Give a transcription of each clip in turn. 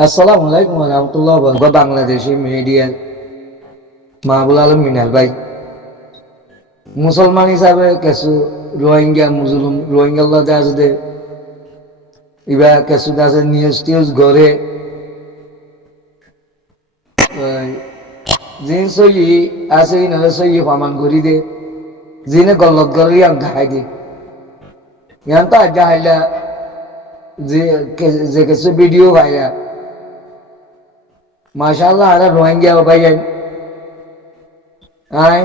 আসসালামু আলাইকুম রহমতুল্লাহ বাংলাদেশি মিডিয়ার মাহবুল আলম মিনার ভাই মুসলমান হিসাবে কিছু রোহিঙ্গা মুসলিম রোহিঙ্গা আছে এবার কিছু আছে নিউজ টিউজ ঘরে জিন সই আছে ইনারে সই ফামান করি দে জিনে গলত করে ইয়ান খাই দে ইয়ান তো আজ্ঞা হাইলা যে কিছু ভিডিও ভাইরা মাশাআল্লাহ আরা রোহিঙ্গা ভাই আই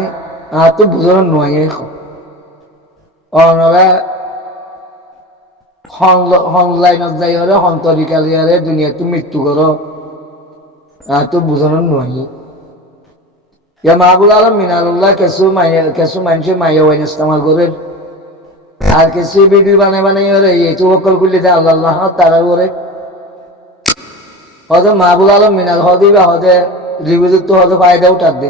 তো বুঝানো নয় অনরা লাইনত যাই হরে হন্তরিকালি হরে দুনিয়াতে মৃত্যু করো তো বুঝানো নয় ইয়া মাহবুল আলম মিনারুল্লাহ কিছু মানুষে মাইয়া ওয়াইন ইস্তেমাল করে আর কিছু ভিডিও বানাই হরে এই চুবকল গুলি দেয় আল্লাহ তারা করে হয়তো মাহবুল আলম মিনার হদে বা হদে রিভিউযুক্ত হদে ফায়দা উঠার দে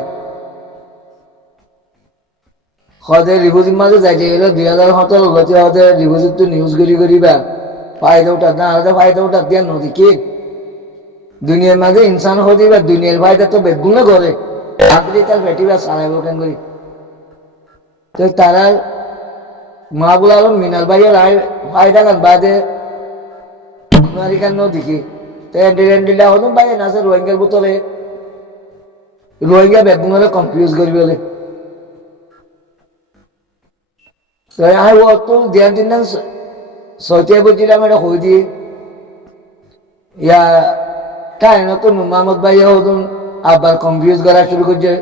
হদে রিভিউজির মাঝে যাইতে গেলে 2017 হতে হদে রিভিউযুক্ত নিউজ করি বা ফায়দা উঠার না হদে ফায়দা উঠার দিয়ে নদী কি দুনিয়ার মাঝে ইনসান হদি বা দুনিয়ার ফায়দা তো বেগুনে করে আপনি তার বেটি বা সারাইব কেন করি তো তারা মাহবুল আলম মিনার ভাইয়ের ফায়দা কান বাদে নদী কি দিলা হতো ভাই না রোহিঙ্গার বোতলে রোহিঙ্গা বেগুনরে কনফিউজ করি বলে আমি তো ধ্যান দিন সৌতিয়া বলছিলাম এটা হই দিয়ে ইয়া তাই নতুন মোহাম্মদ ভাই হতুন আবার কনফিউজ করা শুরু করছে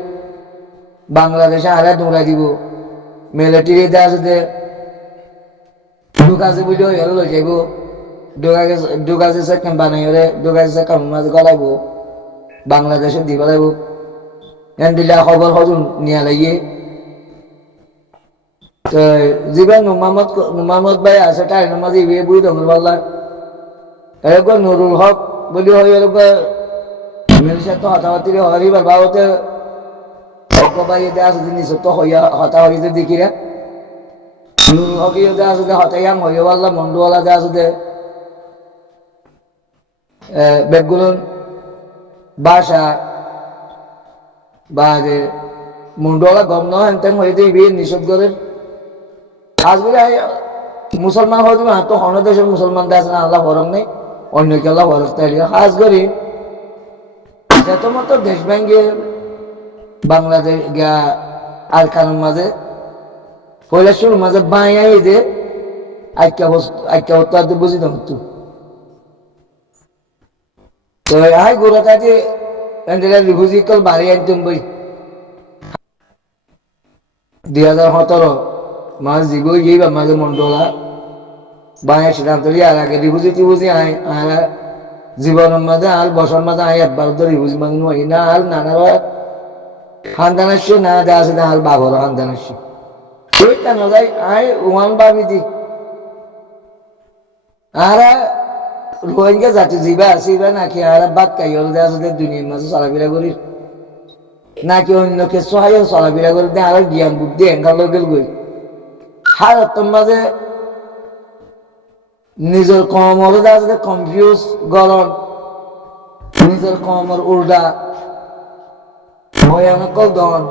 বাংলাদেশে আরে দৌড়াই দিব মিলিটারি দেওয়া আছে ঢুকাছে বুঝে হয়ে লই যাইব ঢুকাছে সেকেন্ড বানাই হলে ঢুকাছে কামড় মাছ গলাইব বাংলাদেশে দিব লাগব এন দিলা খবর হজুন নিয়া লাগিয়ে তো জীবন নুমামদ ভাই আছে তাই নামাজ ইয়ে বুঝি দমর পাল্লা এরকম নুরুল হক বলি হয় এরকম মিলিশা তো হতাহতিরে হরিবার বাবতে হক ভাই এতে আছে জিনিস তো হইয়া হতাহতিতে দেখিরা নুরুল হক ইয়ে আছে হতাইয়াম হইয়া পাল্লা মন্ডুয়ালা আছে বেগুলো বাসা বা মন্ডুয়ালা গম নয় তেন হইতে বিয়ে নিষেধ করে আজ বলে মুসলমান হয়তো তো অন্য দেশের মুসলমান আছে না আল্লাহ ফরক নেই অন্য কে আল্লাহ ফরক তাই কাজ করি যত মতো দেশ ব্যাঙ্গে বাংলাদেশ গা আর কারণ মাঝে পয়লা শুরুর মাঝে বাঁয়াই দে আইকা হতো বুঝি দাম তো আই গোড়াটা যে রিভুজি কল বাড়ি আনতাম বই 2017 মাছ দিব গিয়ে বা মাঝে মন্ডলা বাঁয়ে সিদ্ধান্ত আর আগে রিভুজি টিভুজি আয় আর জীবনের মাঝে আর বছর মাঝে আয় একবার তো রিভুজি মাঝে নয় না আর নানারা খানদান আসছে না দেওয়া আছে না আর বাবর খানদান আসছে সেই কেন যাই আয় ওয়ান ভাবি দি আর রোহিঙ্গা জাতি জিবা আসিবা নাকি আর বাদ কাইল দেওয়া আছে দুনিয়ার মাঝে চলাফেরা করি নাকি অন্য কিছু হয় চলাফেরা করে দেয় আর জ্ঞান বুদ্ধি এঙ্গাল গেল গই হারতর মাঝে নিজের কমর আছে কনফিউজ গরম নিজের কমর উল্টা ভয়ানক দন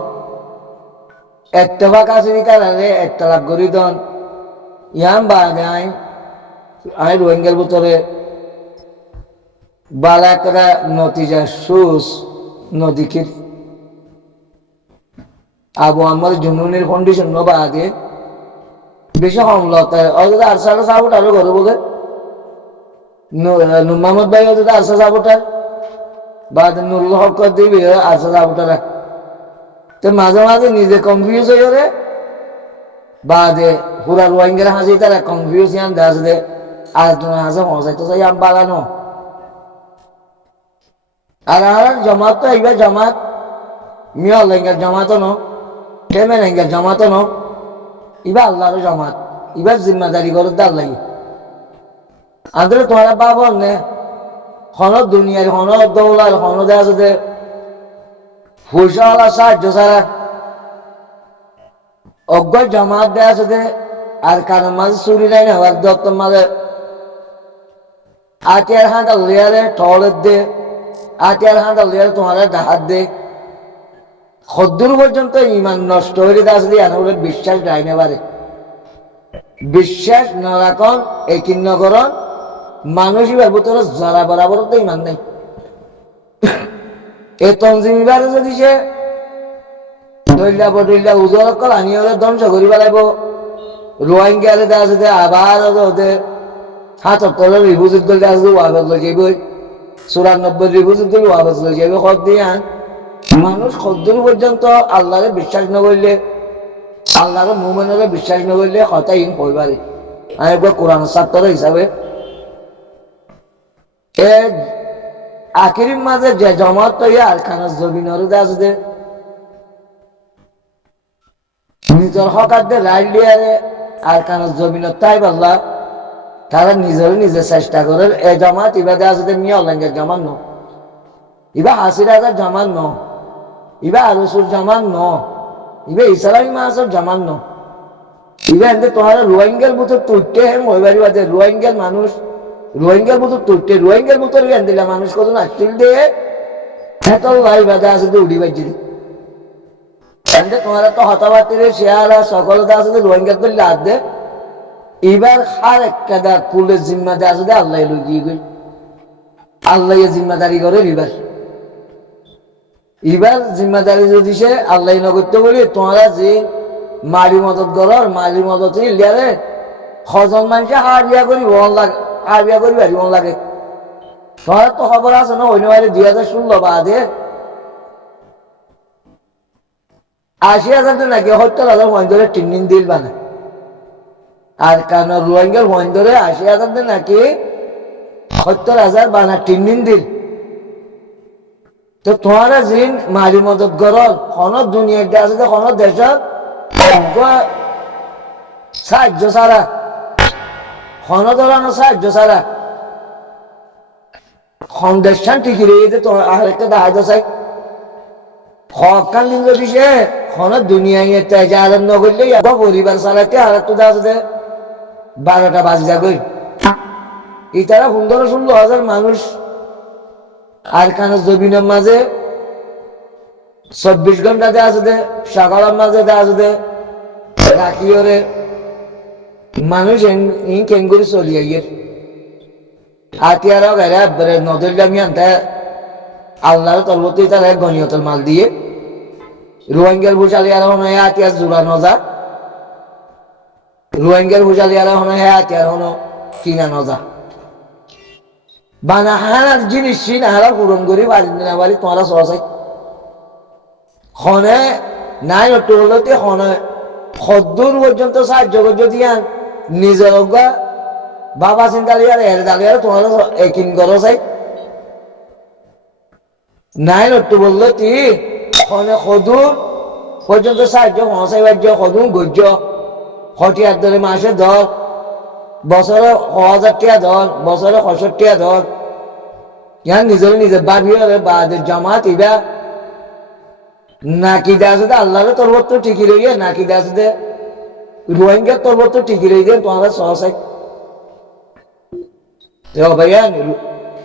একটা ভাগ আছে কারণে একটা লাভ করি দন ইয়াম বাদে আই রোহিঙ্গার ভিতরে বালা করা নতিজা সুস নদীকে আবু আমার জুনুনের কন্ডিশন নবা আগে বেশি হমলতা অযথা আর সারা সাবুট আরো ঘরে বলে নুমামদ ভাই অযথা আরসা সাবুটার বাদ নুরুল হক দিবি আরসা সাবুটারা তো মাঝে মাঝে নিজে কনফিউজ হয়ে যাবে বাদে পুরা রোহিঙ্গার হাসি তারা কনফিউজ ইয়ান দাস দে আর তোমার হাসে হসাই তো আম বাগানো আর জমাত তো এইবার জমাত মিয়া লেঙ্গার জমাতো ন কেমন লেঙ্গার জমাতো ন ইবা আল্লাহর জমাত ইবার জিম্মাদারি করে দাল লাগে আন্দোলন তোমার বাবর নে হন দুনিয়ার হন দৌলার হন দেওয়া আছে পয়সাওয়ালা সাহায্য ছাড়া অজ্ঞ জমাত দেওয়া আছে আর কারণ মাঝে চুরি নাই না দত্তর মাঝে আটিয়ার হাত আলিয়ারে টলের দে, আটিয়ার হাত আলিয়ারে তোমার ডাহাত দে, খদ্দুর পর্যন্ত ইমান নষ্ট হয়ে আসলে আনলে বিশ্বাস ডাইনে পারে। বিশ্বাস না রাখন একিন নগরণ মানুষই ভিতরে জরা বরাবর তো ইমান নেই। এই তঞ্জিমিবারে যদি সে দৈল্যা বদৈল্যা উজল কল আনি ওরা ধ্বংস করি পেলাইব, রোহিঙ্গারে দেওয়া আছে আবার ওদের হাতর তলের রিভুজুর দল আছে ওয়াবাজ লই যাইব, 94 রিভুজুর দল ওয়াবাজ লই যাইব। খদ দিয়ে মানুষ খদ্দুর পর্যন্ত আল্লাহরে বিশ্বাস না করলে, আল্লাহর মুমিনরে বিশ্বাস না করলে হতাই হইবারে। আমি একবার কোরআন ছাত্র হিসাবে আখিরির মাঝে যে জমাত তৈরি আর খানার জমিনের আছে নিজের হকারদের রাইল দিয়ে আর খানার জমিনের তাই বললা তারা নিজে চেষ্টা করে এ জমাত ইবাদে আছে মিয়া অলাঙ্গের জমান ন, ইবা হাসির হাজার জমান ন, ইবা আলুসুর জমান ন, ইবা ইসলামী মাসের জমান ন, ইবা এতে তোমার রোহিঙ্গার মতো তুলতে হেম হইবারি বাদে রোহিঙ্গার মানুষ রোহিঙ্গার মতো তুলতে রোহিঙ্গার মতো দিলা মানুষ কত নাচছিল দিয়ে এত ভাই বাদে আছে উড়ি বাজি এতে তোমার তো হতাবাতির শেয়ারা সকলতা আছে রোহিঙ্গার তো লাদ দে। এবার হার একটা কুলের জিম্মাদারি আছে আল্লাহ লুকিয়ে গই, আল্লাহ জিম্মাদারি করে এবার জিম্মাদারি যদি সে আল্লাহ না করতে বলি তোমরা যে মারি মদত করর মারি মদত লিয়ারে হজন মানুষে হার বিয়া করি বন লাগে, হার বিয়া করি বাড়ি বন লাগে। তোমার তো খবর আছে না অন্য বাইরে 2016 বাদে 80,000 নাকি 70,000 মহিন্দরে 3 দিন দিল বানা, আর কারণ রোহিঙ্গার মহিন্দরে 80,000 নাকি 70,000 বানা 3 দিন দিল। তো তোমারা জিন মারি মদত করর কোন দুনিয়াতে আছে কোন দেশ সাহায্য ছাড়া কোন ধরনের সাহায্য ছাড়া ফাউন্ডেশন ঠিকই রয়েছে। তো আরেকটা দেখা যাচ্ছে হকান দিন যদি সে কোন দুনিয়ায় তেজারণ না করলে পরিবার চালাতে আর একটু দেখা যাচ্ছে 12টা বাজি যাগই ইতারা 15-16 হাজার মানুষ আর কানে জমিনের মাঝে 24 ঘন্টা দেওয়া আছে, সকালের মাঝে দেওয়া আছে রাখি ওরে মানুষ কেন করে চলিয়ে গিয়ে আতিয়ারাও গেলে নদীর দামি আনতে আল্লাহর তলবতে তারা গনিয়তের মাল দিয়ে রোহিঙ্গার ভুষালি আর হন আতিয়ার জোড়া নজা, রোহিঙ্গার ভুষালি আর হন আতিয়ার হন কিনা নজা বানা হানার জিনিস হারা পূরণ করি বাড়ি না বাড়ি তোমরা সহসাই হনে নাই টুলতে হনে খদ্দুর পর্যন্ত সাহায্য যদি আন নিজের বাবা চিন্তা লিয়ার এর দালিয়ার তোমার একিন করো চাই নাই নট্টু বললো তি হনে খদুর পর্যন্ত সাহায্য হসাই বাহ্য খদুন গজ্য হটিয়ার ধরে মাসে ধর বছরে 1000 টাকা ধর বছরে 65 টাকা ধর ইয়ান নিজে বাড়ি বাদের জামাত ইবা নাকি দাসে আল্লাহর তরবত তো ঠিকই রইয়ে নাকি দাসে রোহিঙ্গার তরবত তো ঠিকই রই দেন তোমার সহসাই ভাইয়া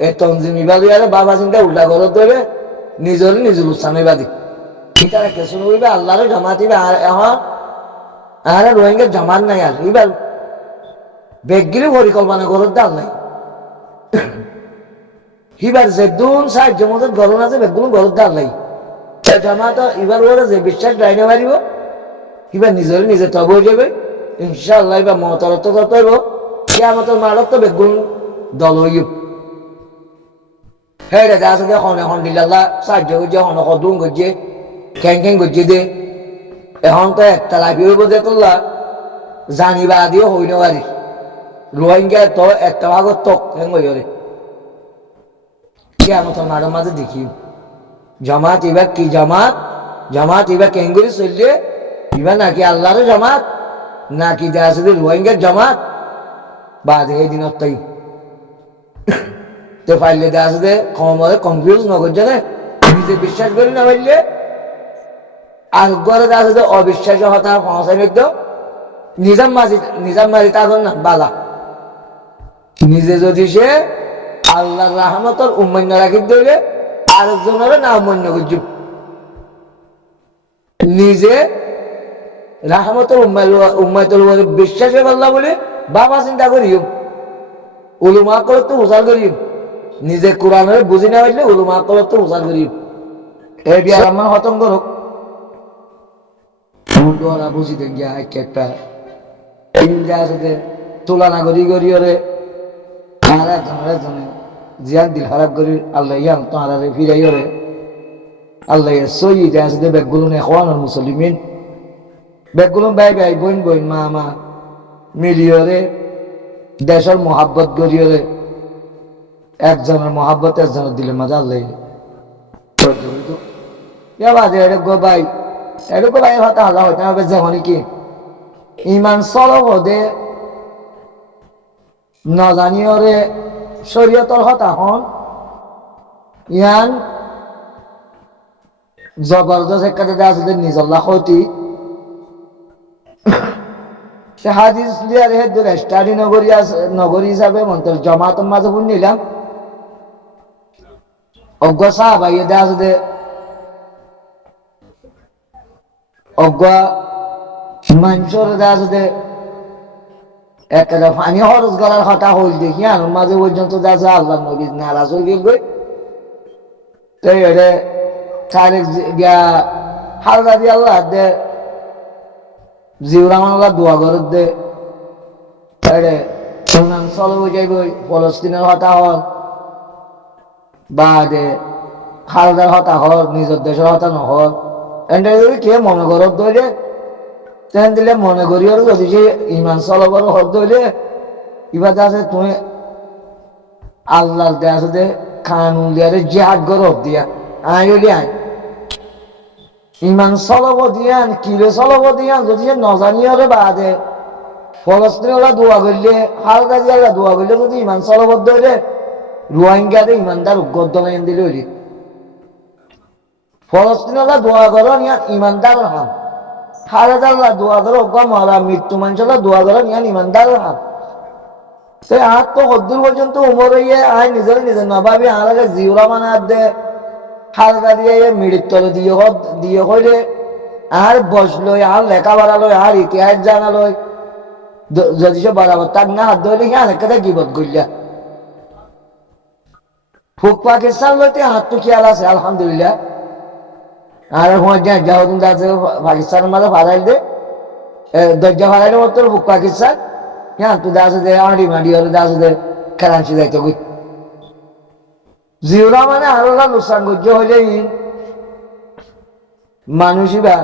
এই তঞ্জিমি বাদী আরে বাবা চিন্তা উল্টা করো দেবে নিজের উৎসাহী বাদী তারা কেসু নইবে আল্লাহর জামাত ইবে আর এখন আর রোহিঙ্গার জামাত নাই আর এবার বেগগিরি পরিকল্পনা করার দাল নাই এবার যে দুন সাহায্য মতো গরম আছে বেগুন গরম দাল নাই জামাত এবার ওরা যে বিশ্বাস ডাইনে মারিব এবার নিজে তব হয়ে যাবে ইনশাআল্লাহ এবার মহতরত তত হইব কিয়ামতের মারত তো বেগুন দল হইব হ্যাঁ রে আছে যে হনে হন দিল্লাহ সাহায্য করছে হন হদুন করছে খ্যাং করছে দে এখন তো একটা লাভি হইব যে তোল্লা জানিবা আদিও হই না পারি রোহিঙ্গা তো একটা ভাগত তক হ্যাং হয়ে যাবে কিয়ামতের মারের মাঝে দেখি জামাত এবার কি জামাত এবার কেঙ্গুরি চললে এবার নাকি আল্লাহর জামাত নাকি দেখা শুধু রোহিঙ্গার জামাত বাদ এই দিন তাই তো পাইলে দেখা শুধু কনফিউজ নগর জানে নিজে বিশ্বাস করি না পাইলে আর ঘরে দেখা শুধু অবিশ্বাস হতা পৌঁছাই একদম নিজাম মারি তা না বালা নিজে যদি সে আল্লাহর রহমতর উম্মান্য রাখি দিলে আরেকজনের না উম্মান্য করছু নিজে রাহমতের উম্মাইতুল বিশ্বাসে পাল্লা বলে বাবা চিন্তা করিও উলুমা করে তো উজার করিও নিজে কোরআনের বুঝি না হইলে উলুমা করে তো উজার করিও এই বিয়ার আমার হতঙ্গ হোক মুন্ডোয়ারা বুঝি দেন গিয়া একটা আছে তুলনা করি করি ওরে আর একজনে জিয়ান দিল খারাপ করি আল্লাহ ইয়ান তো আর ফিরাই ওরে আল্লাহ সই আছে বেগগুলো নেওয়ানোর মুসলিমিন বেগুলো বাই বাই বোন বোন মা মা মিলিয়রে দেশের মহাব্বত গড়িয়রে একজনের মহাব্বত একজনের দিলে মাঝে আল্লাহ গো ভাই এরকম ভাই হতে আল্লাহ হইতে হবে যেমন কি ইমান চলব দে নজানিয়রে শরীয়তর হতা হন ইয়ান জবরদস্ত একটা আছে নিজল্লা ক্ষতি হাদিস লিয়ার হে দূরে স্টাডি নগরী হিসাবে মন্তর জমাতের মাঝে ভুল নিলাম অজ্ঞ সাহাবা ইয়ে দেওয়া আছে অজ্ঞ মানুষের দেওয়া আছে একটা পানি খরচ করার কথা হইল দেখি আর মাঝে পর্যন্ত দেওয়া আছে আল্লাহ নবী নারাজ হয়ে গেল গই তো এটা তারিখ গিয়া হালদা দিয়ে আল্লাহ দে জিউরামানলা দোয়া করে দে সুনাম চলে যাইব ফলস্তিনের হতা হল বা দে হালদার হতা হল নিজের দেশের হতা নহল এনে যদি কে মনে করত ধরে তেন দিলে মনে করি আর যদি সে ইমান চলবার হত ধরে এবার আছে তুমি আল্লাহ দে আছে দে কানুন দিয়া জেহাদ গরব দিয়া আয় আয় ইমান চলব দিয়ান কিরে চলব দিয়ান যদি সে নজানিয়রে বাদে ফলস্তিনলা দোয়া করলে হালদা দিয়ালা দোয়া করলে যদি ইমান চলব ধরে রোহিঙ্গাতে ইমানদার গদ্দ মাইন দিলে হইলি ফলস্তিনলা দোয়া করো ইয়ান ইমানদার হাম হালদাল্লা দোয়া করো মরা মৃত্যু মানুষলা দোয়া করো ইয়ান ইমানদার হাম সে আর তো কদ্দুর পর্যন্ত উমর হইয়ে আয় নিজের নিজের নভাবি আলাদা জিউরা মানে দে হালকা দিয়ে মৃত্যুলে দিয়ে হইলে আর বসলই আর লেখাপড়া লই আর ইতিহাস জানা লই যদি সে বরাবর তাক না হাত ধরলে হ্যাঁ একটা গিবত করলিয়া ফুক পাকিস্তান লইতে হাত তো খেয়াল আছে আলহামদুলিল্লাহ আর যাহতুন আছে পাকিস্তানের মাঝে ফাড়াইল দে দরজা ফাড়াইলে মতো ফুক পাকিস্তান হ্যাঁ তুই আছে দে আড়ি মাড়ি হলে আছে দে খেলাঞ্চি যাইতে গই জিউরা মানে আরোলা লোসাঙ্গজ্য হইলে মানুষই বা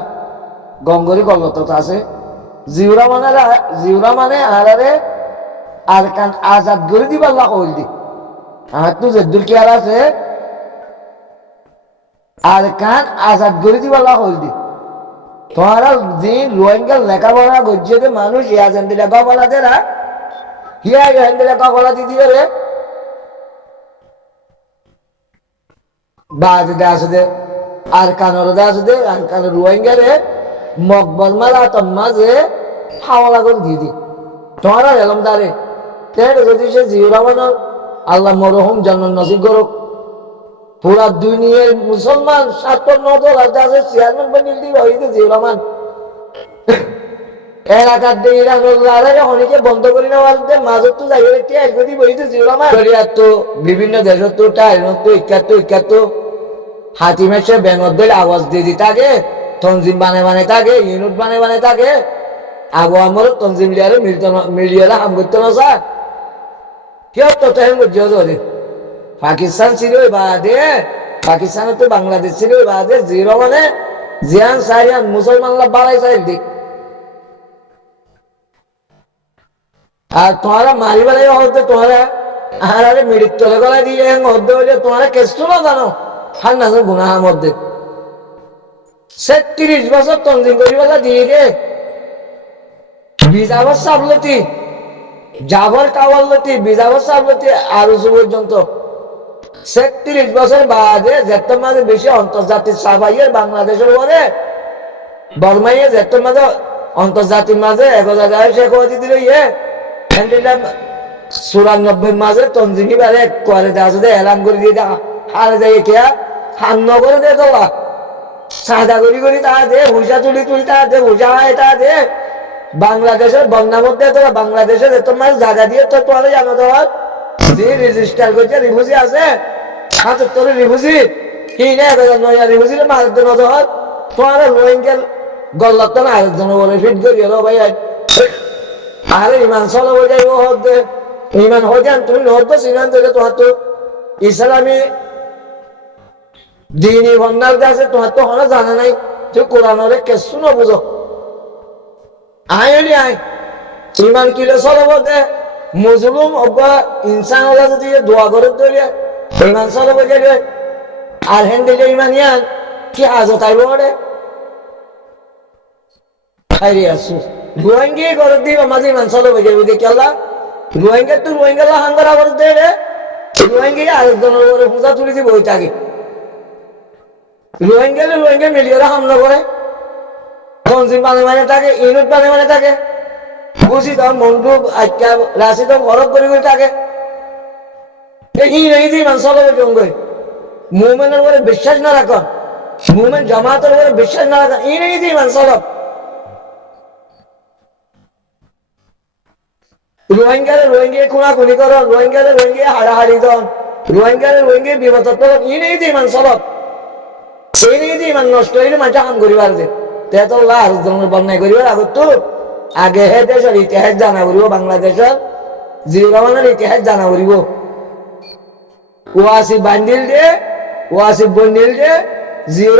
গঙ্গরি গলত আছে জিউরা মানে আরে আর কান আজাদ করে দিবা আল্লাহ কইল দি আর তো যেদুল কি আর আছে আর কান আজাদ করে দিবা আল্লাহ কইল দি তোমারা দিন রোহিঙ্গা লেখাপড়া গজ্জে মানুষ ইয়া জান দিলে গবলা দে না হিয়া ইয়া দিলে গবলা দি দিয়ে রে বাজে আছে আর কানর আছে আর কান রোহিঙ্গারে মকবল মালা মাঝে হাওলা করে দিয়ে দি তোমার এলম দারে যদি সে জিউরামানোর আল্লাহ মরহুম জন্ম নসিব করুক পুরা দুনিয়ার মুসলমান ৭৯ আছে চেয়ারম্যান বানিয়ে দিবে হইতে জিউরামান এলাকার দিয়ে অনেকে বন্ধ করে নেওয়ার মাজত তো যাই একদি বইতে জিউরামান তো বিভিন্ন দেশের তো টাইমত তো ইকাত্ত হাতিমেশে ব্যাঙদের আওয়াজ দিয়ে দি থাকে তঞ্জিম বানে থাকে ইউনিট বানে থাকে আবু আমার তঞ্জিম লিয়ারে মিলিয়ারে হাম করতে না স্যার কেউ তো টাইম করছে পাকিস্তান ছিল বাদে পাকিস্তানে তো বাংলাদেশ ছিল বাদে জিরো মানে জিয়ান সারিয়ান মুসলমানরা বাড়াই চাই দিক আর তোমারা মারি বেড়াই হতে তোমারা আরে মৃত্যুর গলা দিয়ে মধ্যে হইলে তোমারা কেষ্ট না জানো হার না গুনাহার মধ্যে সে ৩০ বছর তঞ্জিম করি বেলা দিয়ে গে বিজাবর সাবলতি জাবর কাওয়ালতি বিজাবর সাবলতি আর উঁচু পর্যন্ত সে ৩০ বছর বাদে যেটার মাঝে বেশি আন্তর্জাতিক সাফাইয়ের বাংলাদেশের পরে বর্মাইয়ে যেটার মাঝে আন্তর্জাতিক মাঝে ১০০০ সে কদি দিল 94 মাঝে তঞ্জিমি বারে করে দেওয়া যদি এলান করে দিয়ে হারে যায় কে হান নগরে দে তোলা সাদা করি তা দে হুজা তুলি তা দে হুজা হয় তা দে বাংলাদেশের বন্যা মধ্যে তোলা বাংলাদেশের এত মাছ জায়গা দিয়ে তো তোলে জানো তো যে রেজিস্টার করছে রিফুজি আছে হাতে তোর রিফুজি কি না রিফুজি মাছ দেন তোমার রোহিঙ্গার গল্লত না আরেকজন বলে ফিট করি হলো ভাই আরে ইমান চলো বোঝাই ও হদ দে ইমান হয়ে যান তুমি নহদ ইমান থেকে তোমার তো ইসলামী দিনী বন্যার কাছে তোমার তো হলো জানা নাই তুই কোরআনরে কেসু না বুঝো আয় আয় ইমান কিলে চলো বলতে মুজলুম অব্বা ইনসান হলে যদি দোয়া করে তৈরি ইমান চলো বোঝাই আর হেন দিলে ইমান ইয়ান কি আজও তাইব ওরে খাইরে আসু রোহিঙ্গি করে দিব মাঝে ইমান চলো বোঝাই বুঝি কেলা রোহিঙ্গা তো রোহিঙ্গা হাঙ্গারা করে দেয় রে রোহিঙ্গি আরেকজনের উপরে পূজা তুলি দিব ওইটাকে রোহিঙ্গা মিলিয়ে হামলা করে তঞ্জিম মানে থাকে ইউনিট মানে থাকে বুঝি তো মন্ডু আজকা রাশি তো ঘরত করে থাকে ইমান চলো বোঝে মুভমেন্টের উপরে বিশ্বাস না রাখ মুভমেন্ট জামাতের উপরে বিশ্বাস না রাখ ইংরেজি ইমান চলো রোহিঙ্গা খুনাখুনি কর রোহিঙ্গা হাড়াহাড়ি দন রোহিঙ্গা বিপদ ইংরেজি ইমান চলো ইংরেজি ইমান নষ্ট হইলে মানুষ কাম করিবার যে তো লাল ধরনের বন্যায় করিবার আগত তো আগে হে দেশের ইতিহাস জানা করিব বাংলাদেশের জিও রহমানের ইতিহাস জানা করিব ওয়াসি বান্ডিল দে ওয়াসি বন্ডিল দে জিও